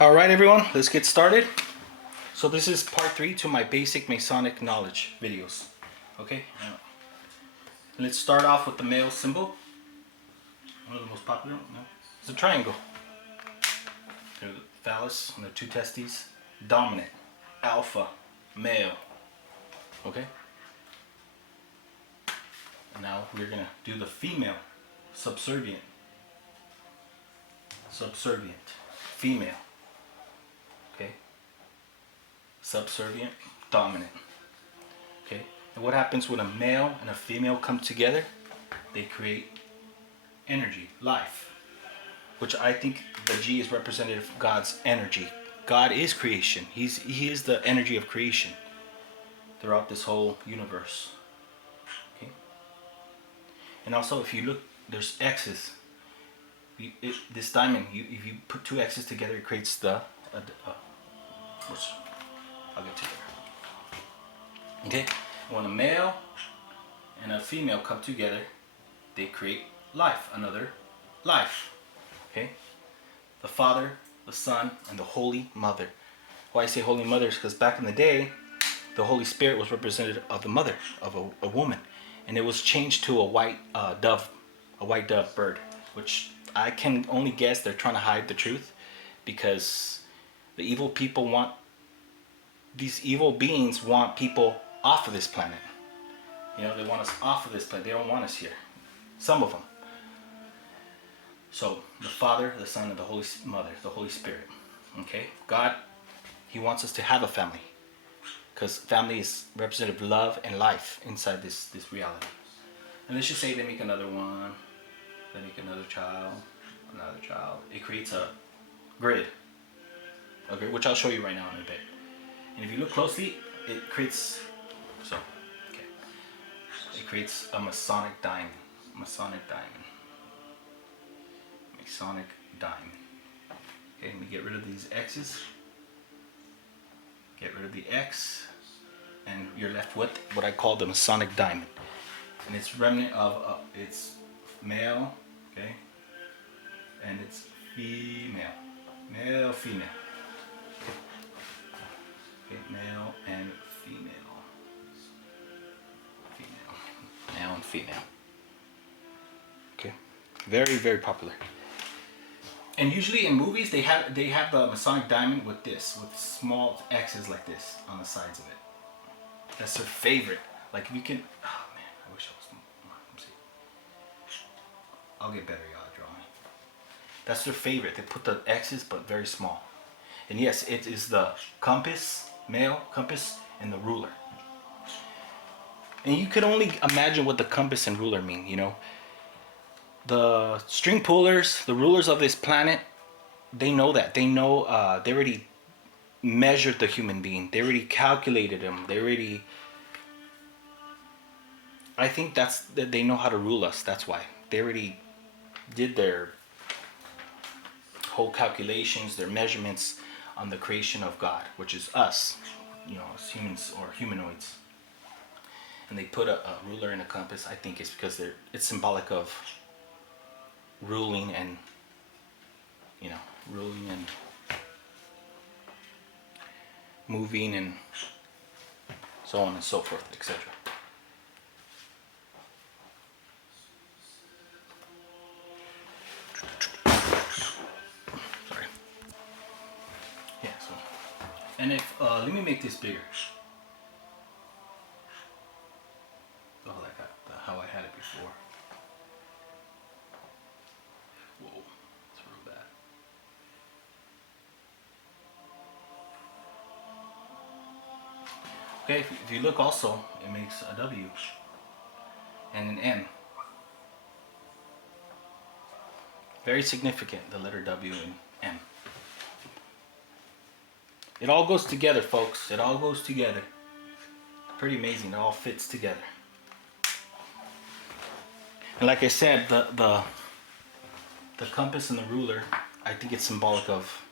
All right, everyone, let's get started. So this is part 3 to my basic Masonic knowledge videos. Okay, let's start off with the male symbol. One of the most popular. No, it's a triangle. The phallus and the two testes. Dominant, alpha, male. Okay. Now we're gonna do the female, subservient, female. Okay. Subservient, dominant. Okay. And what happens when a male and a female come together? They create energy, life. Which I think the G is representative of God's energy. God is creation. He is the energy of creation throughout this whole universe. Okay. And also, if you look, there's X's. This diamond, if you put two X's together, it creates the. Which I'll get to there. Okay. When a male and a female come together, they create life, another life. Okay? The Father, the Son, and the Holy Mother. Why I say Holy Mother is because back in the day, the Holy Spirit was representative of the mother, of a woman. And it was changed to a white dove bird, which I can only guess they're trying to hide the truth because the evil people these evil beings want people off of this planet. You know, they want us off of this planet. They don't want us here. Some of them. So, the Father, the Son, and the Holy Mother, the Holy Spirit. Okay? God, He wants us to have a family. Because family is representative of love and life inside this reality. And let's just say they make another one. They make another child. It creates a grid. Okay, which I'll show you right now in a bit. And if you look closely, it creates... It creates a Masonic diamond. Masonic diamond. Okay, let me get rid of these X's. Get rid of the X. And you're left with what I call the Masonic diamond. And it's remnant of, it's male, okay? And it's female. Male, female. Okay, male and female. Male and female. Okay, very, very popular. And usually in movies they have the Masonic diamond with small X's like this on the sides of it. That's their favorite. Like if you can, oh man, I wish I was. Let me see. I'll get better, y'all, at drawing. That's their favorite. They put the X's but very small. And yes, it is the compass, male compass, and the ruler. And you could only imagine what the compass and ruler mean, you know. The string pullers, the rulers of this planet, they know that. They know, they already measured the human being. They already calculated him. I think that they know how to rule us. That's why. They already did their whole calculations, their measurements on the creation of God, which is us, you know, as humans or humanoids. And they put a ruler and a compass. I think it's because it's symbolic of ruling and, you know, moving and so on and so forth, etc. Sorry. Yeah. So, and if let me make this bigger. How I had it before. Whoa, through that. Okay, if you look also, it makes a W and an M. Very significant, the letter W and M. It all goes together, folks. It all goes together. Pretty amazing. It all fits together. And like I said, the compass and the ruler, I think it's symbolic of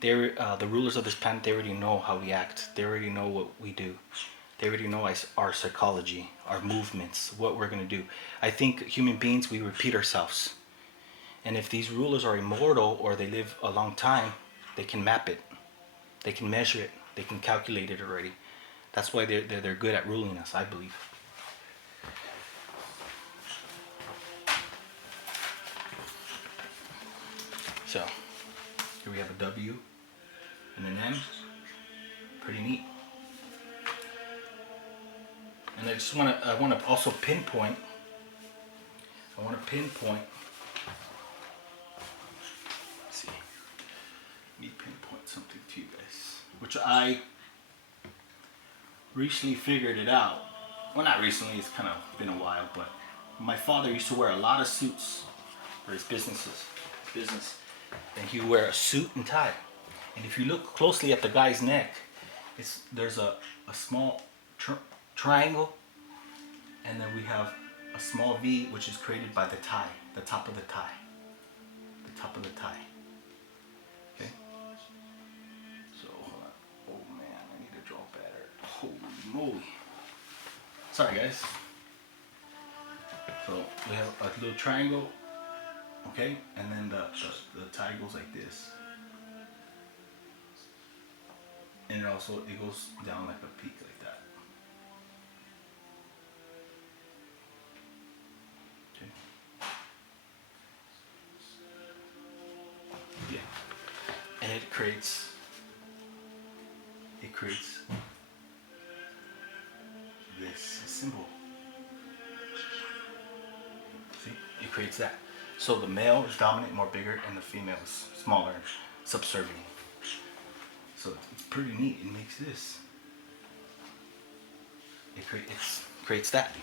the rulers of this planet. They already know how we act. They already know what we do. They already know our psychology, our movements, what we're going to do. I think human beings, we repeat ourselves. And if these rulers are immortal or they live a long time, They can map it. They can measure it. They can calculate it already. That's why they're good at ruling us, I believe. So here we have a W and an M. Pretty neat. And I want to also pinpoint. I want to pinpoint. Let's see. Let me pinpoint something to you guys, which I recently figured it out. Well, not recently. It's kind of been a while, but my father used to wear a lot of suits for his business, and he would wear a suit and tie. And if you look closely at the guy's neck, there's a small triangle, and then we have a small V, which is created by the tie, the top of the tie, the top of the tie. Okay. So hold on. Oh man, I need to draw better. Holy moly! Sorry guys. So we have a little triangle, okay, and then the tie goes like this, and it goes down like a peak like that. Okay. Yeah, and it creates this symbol. See, it creates that. So the male is dominant, more bigger, and the female is smaller, subservient. So it's pretty neat. It makes this. It creates that.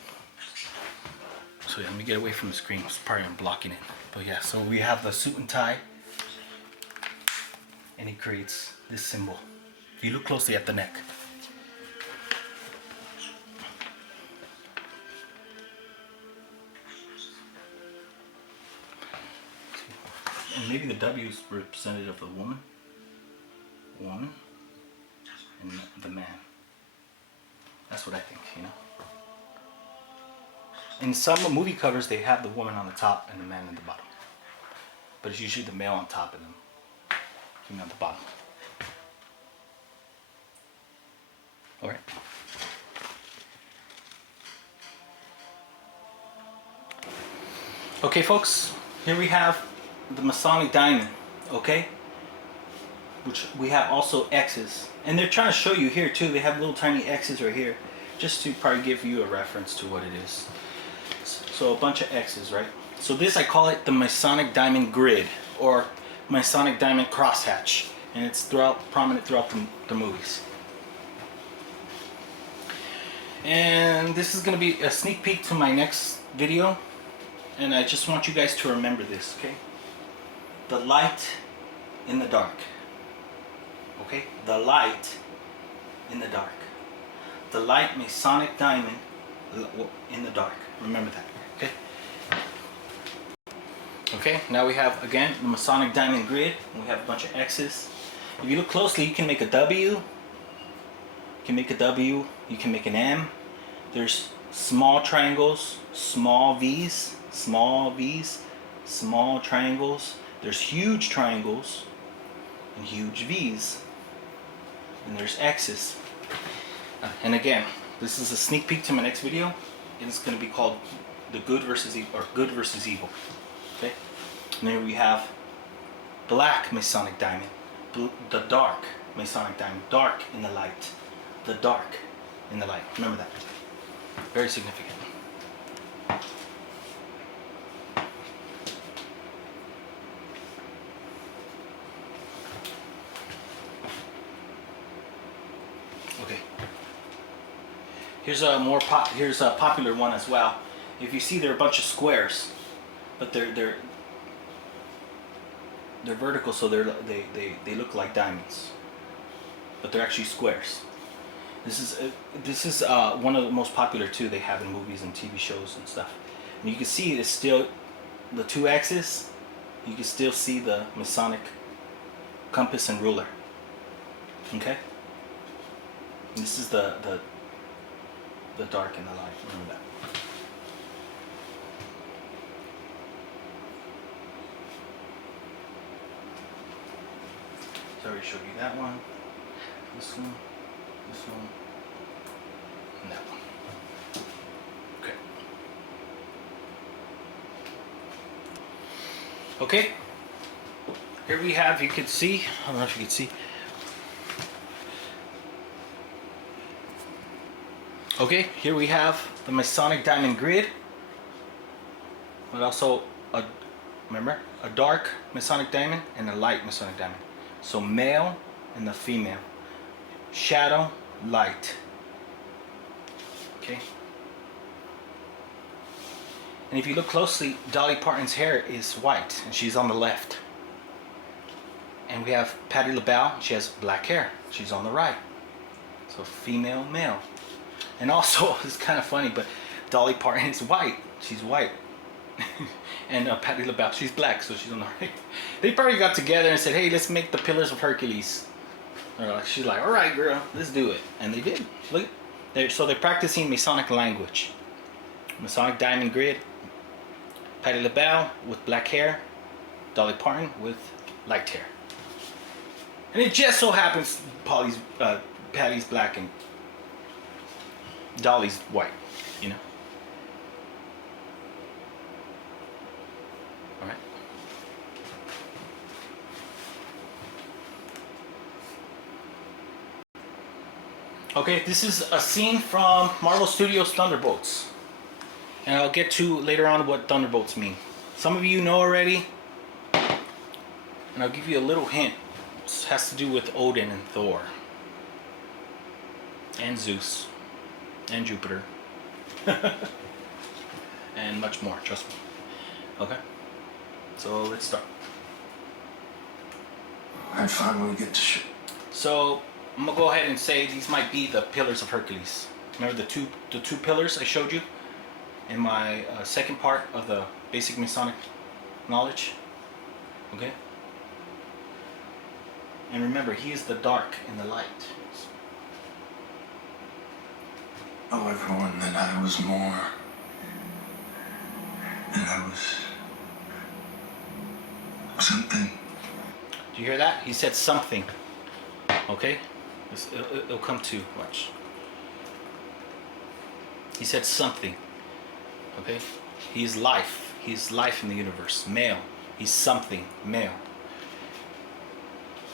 So yeah, let me get away from the screen. Sorry, I'm blocking it. But yeah, so we have the suit and tie, and it creates this symbol. If you look closely at the neck. And maybe the W is representative of the woman, and the man. That's what I think, you know. In some movie covers, they have the woman on the top and the man on the bottom, but it's usually the male on top and the female on the bottom. All right. Okay, folks. Here we have the Masonic diamond, okay, which we have also X's, and they're trying to show you here too. They have little tiny X's right here, just to probably give you a reference to what it is. So a bunch of X's, right? So this, I call it the Masonic diamond grid, or Masonic diamond crosshatch, and it's prominent throughout the movies. And this is going to be a sneak peek to my next video, and I just want you guys to remember this, okay? The light in the dark. Okay? The light in the dark. The light Masonic diamond in the dark. Remember that. Okay? Okay, now we have again the Masonic diamond grid. We have a bunch of X's. If you look closely, you can make a W. You can make a W. You can make an M. There's small triangles, small V's, small V's, small triangles. There's huge triangles and huge V's, and there's X's. And again, this is a sneak peek to my next video, and it's going to be called the good versus evil, or good versus evil. Okay, and then we have black Masonic diamond, the dark Masonic diamond, dark in the light, the dark in the light. Remember that. Very significant. Okay. Here's a popular one as well. If you see, there are a bunch of squares, but they're vertical, so they look like diamonds, but they're actually squares. This is one of the most popular too. They have in movies and TV shows and stuff. And you can see it's still the two axes. You can still see the Masonic compass and ruler. Okay. And this is the dark and the light. Remember that. I already showed you that one. This one. This one. And that one. Okay. Okay. Here we have, you can see, I don't know if you can see. Okay, here we have the Masonic diamond grid. But also, remember, a dark Masonic diamond and a light Masonic diamond. So male and the female. Shadow, light. Okay. And if you look closely, Dolly Parton's hair is white and she's on the left. And we have Patti LaBelle, she has black hair. She's on the right. So female, male. And also, it's kind of funny, but Dolly Parton is white. She's white. And Patti LaBelle, she's black, so she's on the right. They probably got together and said, hey, let's make the Pillars of Hercules. She's like, all right, girl, let's do it. And they did. Look, so they're practicing Masonic language. Masonic diamond grid. Patti LaBelle with black hair. Dolly Parton with light hair. And it just so happens Patty's black and Dolly's white, you know. All right. Okay, this is a scene from Marvel Studios' Thunderbolts. And I'll get to later on what Thunderbolts mean. Some of you know already. And I'll give you a little hint. This has to do with Odin and Thor. And Zeus. And Jupiter. And much more, trust me. Okay? So let's start. I finally get to shoot. So I'm gonna go ahead and say these might be the Pillars of Hercules. Remember the two pillars I showed you in my second part of the basic Masonic knowledge? Okay? And remember, he is the dark and the light. Oh, everyone, that I was more. That I was something. Do you hear that? He said something. Okay? It'll come to, watch. He said something. Okay? He is life. He is life in the universe. Male. He's something. Male.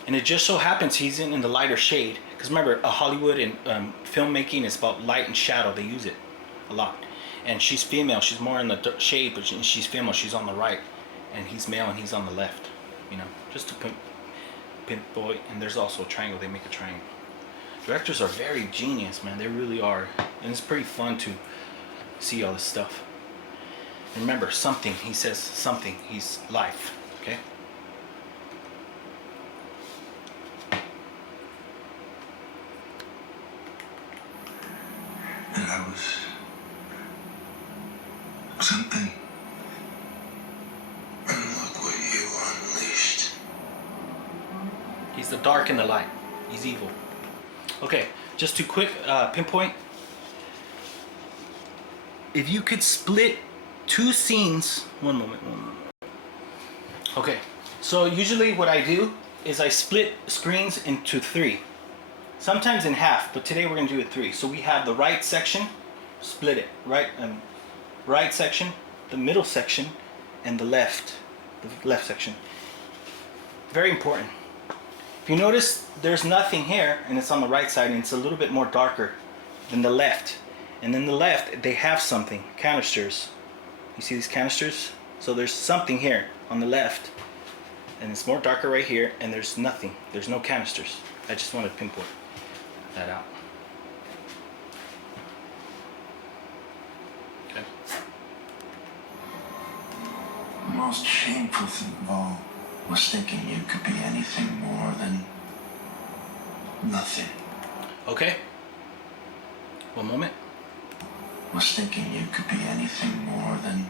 And it just so happens he's in the lighter shade. Because remember, Hollywood and filmmaking is about light and shadow. They use it a lot. And she's female. She's more in the shade, but she's female. She's on the right. And he's male and he's on the left. You know, just to pinpoint. And there's also a triangle. They make a triangle. Directors are very genius, man. They really are. And it's pretty fun to see all this stuff. Remember, something. He says something. He's life. Okay? And I was something. And look what you unleashed. He's the dark and the light. He's evil. Okay, just to quick pinpoint. If you could split two scenes, one moment. Okay, so usually what I do is I split screens into three. Sometimes in half, but today we're going to do it three. So we have the right section, split it. Right section, the middle section, and the left section. Very important. If you notice, there's nothing here, and it's on the right side, and it's a little bit more darker than the left. And then the left, they have something, canisters. You see these canisters? So there's something here on the left, and it's more darker right here, and there's nothing. There's no canisters. I just want to pinpoint that out. Okay. The most shameful thing of all was thinking you could be anything more than nothing. Okay. One moment. Was thinking you could be anything more than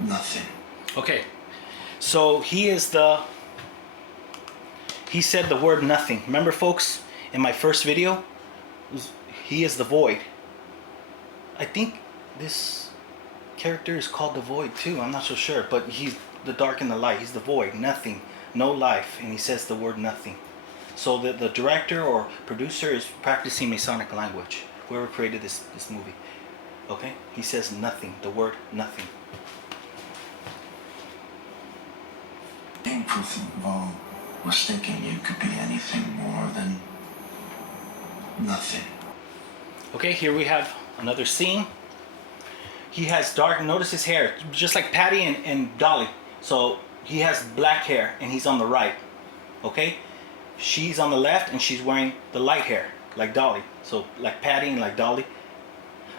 nothing. Okay. So he said the word nothing. Remember, folks, in my first video, he is the void. I think this character is called the void too. I'm not so sure, but he's the dark and the light. He's the void. Nothing. no life, and he says the word nothing. So the director or producer is practicing Masonic language. Whoever created this movie, okay? He says nothing, the word nothing. Being proof involved was thinking you could be anything more than nothing. Okay, here we have another scene. He has dark, notice his hair, just like Patty and Dolly. So he has black hair and he's on the right, okay? She's on the left and she's wearing the light hair, like Dolly. So like Patty and like Dolly.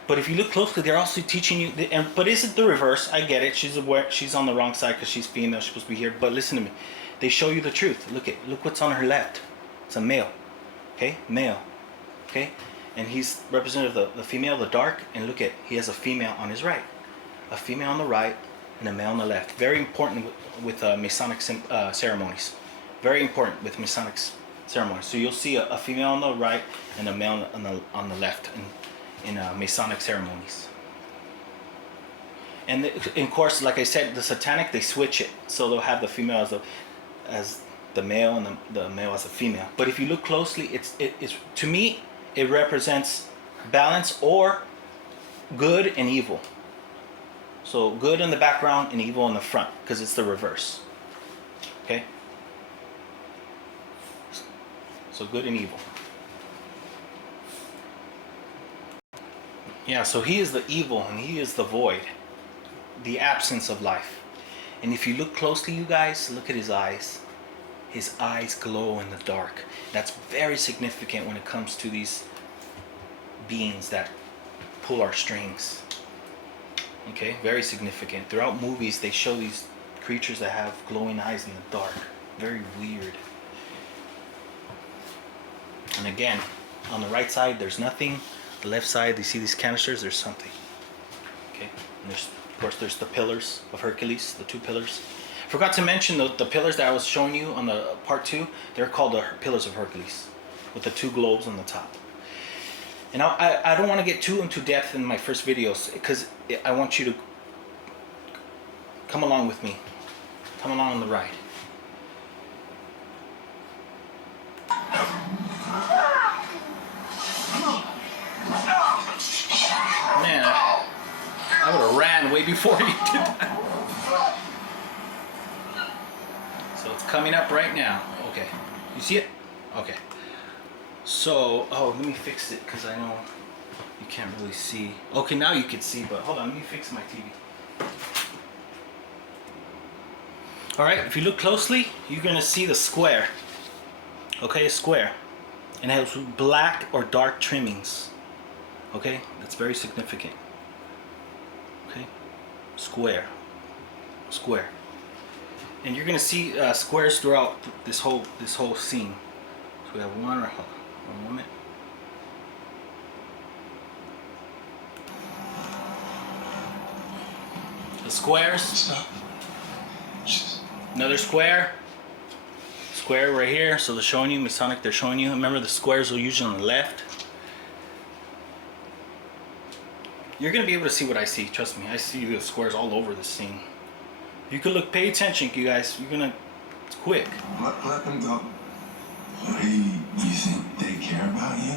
But if you look closely, they're also teaching you, but is it the reverse? I get it, she's on the wrong side because she's female, she's supposed to be here. But listen to me, they show you the truth. Look what's on her left. It's a male, okay, male, okay? And he's representative of the female, the dark, and look at, he has a female on his right. A female on the right and a male on the left. Very important with Masonic ceremonies. Very important with Masonic ceremonies. So you'll see a female on the right and a male on the left in Masonic ceremonies. And of course, like I said, the Satanic, they switch it. So they'll have the female as the male and the male as a female. But if you look closely, it's to me, it represents balance or good and evil. So good in the background and evil in the front, because it's the reverse. Okay? So good and evil. Yeah, so he is the evil and he is the void. The absence of life. And if you look closely, you guys, look at his eyes. His eyes glow in the dark. That's very significant when it comes to these beings that pull our strings. Okay, very significant. Throughout movies, they show these creatures that have glowing eyes in the dark. Very weird. And again, on the right side, there's nothing. The left side, you see these canisters, there's something. Okay, and of course, there's the pillars of Hercules, the two pillars. Forgot to mention the pillars that I was showing you on the part 2. They're called the pillars of Hercules, with the 2 globes on the top. And I don't want to get too into depth in my first videos, because I want you to come along with me. Come along on the ride. Man, I would have ran way before you did that. So it's coming up right now. Okay. You see it? Okay. So, oh, let me fix it because I know you can't really see. Okay, now you can see, but hold on, let me fix my TV. Alright, if you look closely, you're going to see the square. Okay, a square. And it has black or dark trimmings. Okay, that's very significant. Okay, square. Square. And you're going to see squares throughout this whole scene. So we have one right here. One moment. The squares. Another square. Square right here. So they're showing you, Masonic, they're showing you. Remember, the squares are usually on the left. You're going to be able to see what I see. Trust me. I see the squares all over this scene. You can look, pay attention, you guys. You're going to, it's quick. Let them go. Hey, you think they care about you?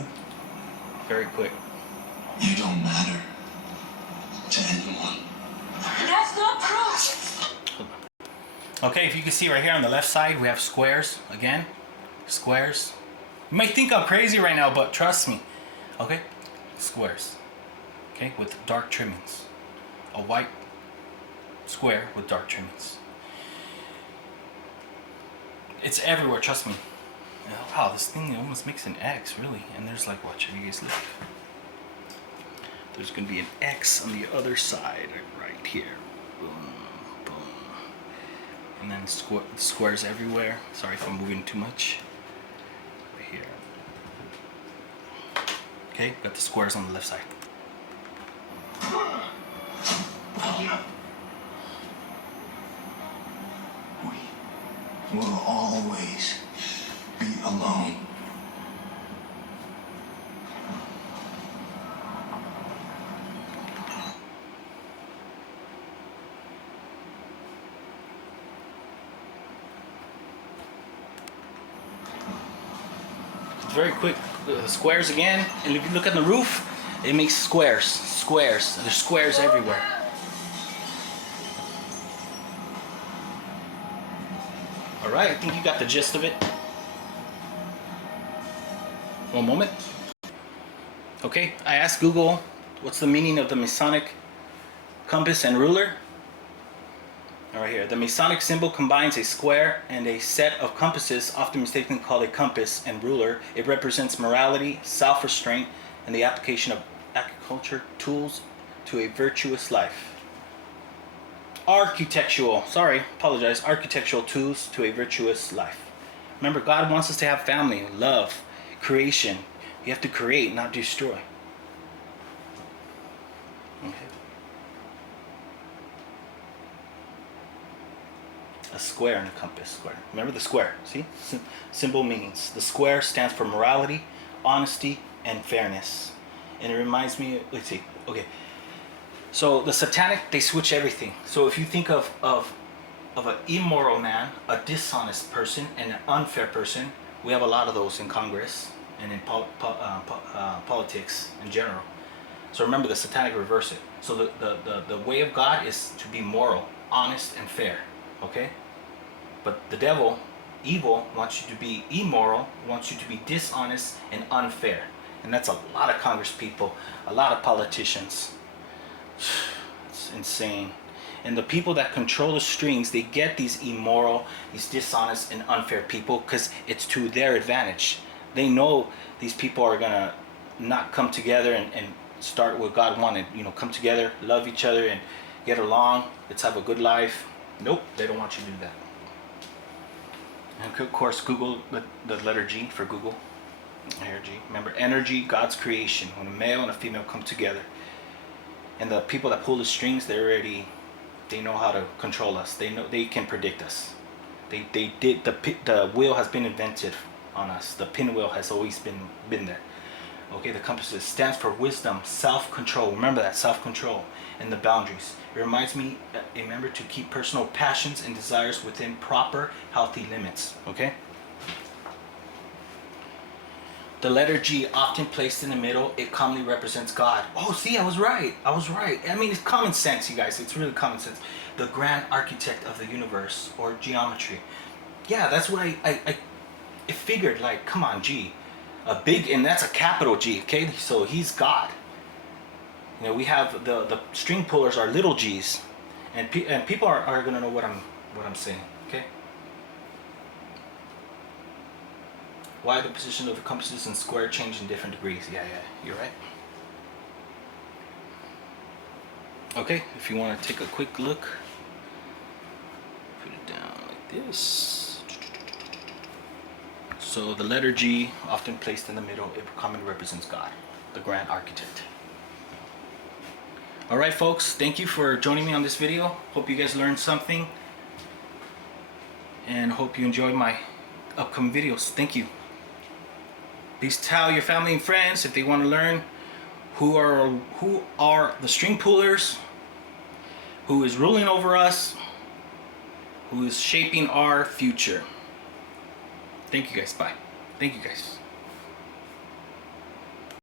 Very quick. You don't matter to anyone. That's not proof. Okay, if you can see right here on the left side, we have squares again. Squares. You might think I'm crazy right now, but trust me. Okay? Squares. Okay, with dark trimmings. A white square with dark trimmings. It's everywhere, trust me. Wow, this thing almost makes an X, really. And there's like, watch, you guys look. There's gonna be an X on the other side, right here. Boom, boom. And then squares everywhere. Sorry if I'm moving too much. Right here. Okay, got the squares on the left side. We will always be alone. very quick. Squares again, and if you look at the roof, it makes squares. There's squares everywhere. All right, I think you got the gist of it. One moment. Okay, I asked Google, what's the meaning of the Masonic compass and ruler? All right here, the Masonic symbol combines a square and a set of compasses, often mistakenly called a compass and ruler. It represents morality, self-restraint, and the application of agriculture tools to a virtuous life. Architectural tools to a virtuous life. Remember, God wants us to have family, love, creation. You have to create, not destroy. Okay. A square and a compass. Square. Remember the square. See? Symbol meanings. The square stands for morality, honesty, and fairness. And it reminds me. Let's see. Okay. So the satanic, they switch everything. So if you think of an immoral man, a dishonest person, and an unfair person, we have a lot of those in Congress and in politics in general. So remember, the satanic reverse it. So the way of God is to be moral, honest, and fair. Okay? But the devil, evil, wants you to be immoral, wants you to be dishonest and unfair. And that's a lot of Congress people, a lot of politicians. It's insane. And the people that control the strings, they get these immoral, these dishonest and unfair people because it's to their advantage. They know these people are gonna not come together and start what God wanted. You know, come together, love each other, and get along. Let's have a good life. Nope, they don't want you to do that. And of course, Google, the letter G for Google. Here, G. Remember, energy, God's creation. When a male and a female come together, and the people that pull the strings, they know how to control us. They know, they can predict us. They did the wheel has been invented on us. The pinwheel has always been there. Okay, the compass stands for wisdom, self-control. Remember that, self-control, and the boundaries. It reminds me, remember to keep personal passions and desires within proper, healthy limits. Okay. The letter G, often placed in the middle, it commonly represents God. Oh, see, I was right. I mean, it's common sense, you guys. It's really common sense. The grand architect of the universe, or geometry. Yeah, that's what I figured, like, come on, G. A big, and that's a capital G, okay? So he's God. You know, we have the string pullers are little G's. And people are going to know what I'm saying, okay? Why the position of the compasses and square change in different degrees. Yeah, you're right. Okay, if you want to take a quick look, put it down like this. So the letter G, often placed in the middle, it commonly represents God, the grand architect. Alright folks, thank you for joining me on this video. Hope you guys learned something, and hope you enjoyed my upcoming videos. Thank you. Please tell your family and friends if they want to learn who are the string pullers, who is ruling over us, who is shaping our future. Thank you guys. Bye. Thank you guys.